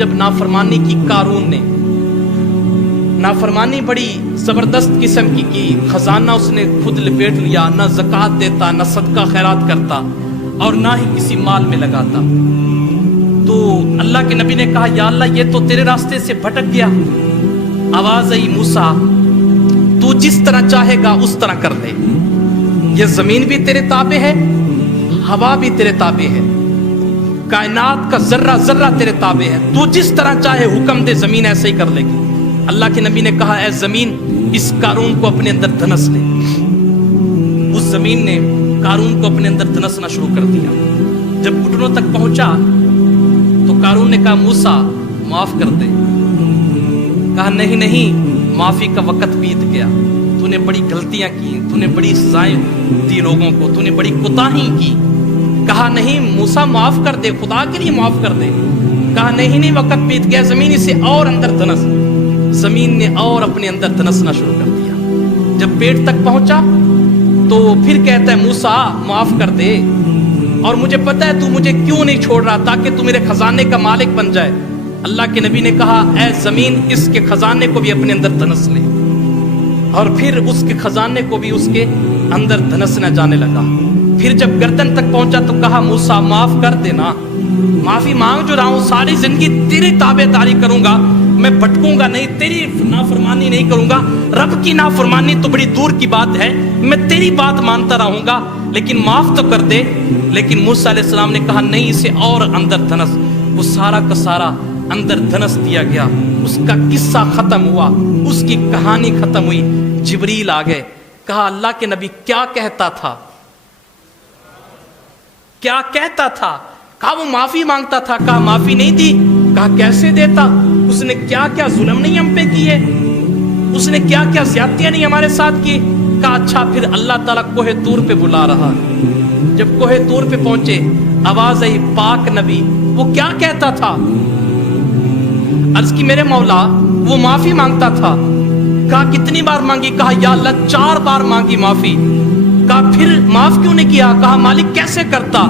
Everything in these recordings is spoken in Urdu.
جب نافرمانی کی قارون نے نافرمانی بڑی زبردست قسم کی خزانہ اس نے خود لپیٹ لیا، نہ زکوٰۃ دیتا، نہ صدقہ خیرات کرتا اور نہ ہی کسی مال میں لگاتا، تو اللہ کے نبی نے کہا یا اللہ یہ تو تیرے راستے سے بھٹک گیا۔ آواز آئی موسیٰ تو جس طرح چاہے گا اس طرح کر دے، یہ زمین بھی تیرے تابع ہے، ہوا بھی تیرے تابع ہے، کائنات کا ذرہ ذرہ تیرے تابع ہے، تو جس طرح چاہے حکم دے زمین ایسے ہی کر لے گی۔ اللہ کے نبی نے کہا اے زمین اس قارون کو اپنے اندر دھنس لے۔ اس زمین نے قارون کو اپنے اندر دھنسنا شروع کر دیا۔ جب گھٹنوں تک پہنچا تو قارون نے کہا موسیٰ معاف کر دے۔ کہا نہیں نہیں، معافی کا وقت بیت گیا، تو نے بڑی غلطیاں کی، تو نے بڑی سزائیں دی لوگوں کو، تو نے بڑی کوتاہی کی۔ کہا نہیں موسیٰ معاف کر دے، خدا کے لیے معاف کر دے۔ کہا نہیں نہیں، وقت بیت گیا، زمین اسے اور اندر دھنس۔ زمین نے اور اپنے اندر دھنسنا شروع کر دیا۔ جب پیٹ تک پہنچا تو پھر کہتا ہے موسیٰ معاف کر دے، اور مجھے پتہ ہے تو مجھے کیوں نہیں چھوڑ رہا، تاکہ تو میرے خزانے کا مالک بن جائے۔ اللہ کے نبی نے کہا اے زمین اس کے خزانے کو بھی اپنے اندر دھنس لے، اور پھر اس کے خزانے کو بھی اس کے اندر دھنسنا جانے لگا۔ پھر جب گردن تک پہنچا تو کہا موسیٰ معاف کر دینا، معافی مانگ جو رہا ہوں، ساری زندگی تیری تابع داری کروں گا، میں بھٹکوں گا نہیں، تیری نافرمانی نہیں کروں گا۔ رب کی نافرمانی تو بڑی دور کی بات ہے، میں تیری بات مانتا رہوں گا، لیکن معاف تو کر دے۔ لیکن موسیٰ علیہ السلام نے کہا نہیں، اسے اور اندر دھنس۔ وہ سارا کا سارا اندر دھنس دیا گیا، اس کا قصہ ختم ہوا، اس کی کہانی ختم ہوئی۔ جبریل آ گئے، کہا اللہ کے نبی کیا کہتا تھا، کیا کہتا تھا؟ کہا وہ معافی مانگتا تھا۔ کہا معافی نہیں دی؟ کہا کیسے دیتا؟ اس نے کیا کیا ظلم نہیں ہم پہ کیے، اس نے کیا کیا زیادتیاں نہیں ہمارے ساتھ کی؟ کہا اچھا پھر اللہ تعالیٰ کوہ طور پہ بلا رہا۔ جب کوہ طور پہ پہنچے آواز آئی پاک نبی، وہ کیا کہتا تھا؟ عرض کی میرے مولا وہ معافی مانگتا تھا۔ کہا کتنی بار مانگی؟ کہا یا اللہ 4 بار مانگی معافی۔ کہا پھر معاف کیوں نہیں کیا؟ کہا مالک کیسے کرتا؟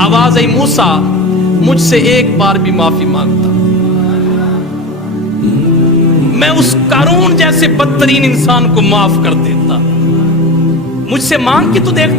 آواز آئی موسیٰ مجھ سے 1 بار بھی معافی مانگتا، میں اس قارون جیسے بدترین انسان کو معاف کر دیتا۔ مجھ سے مانگ کے تو دیکھ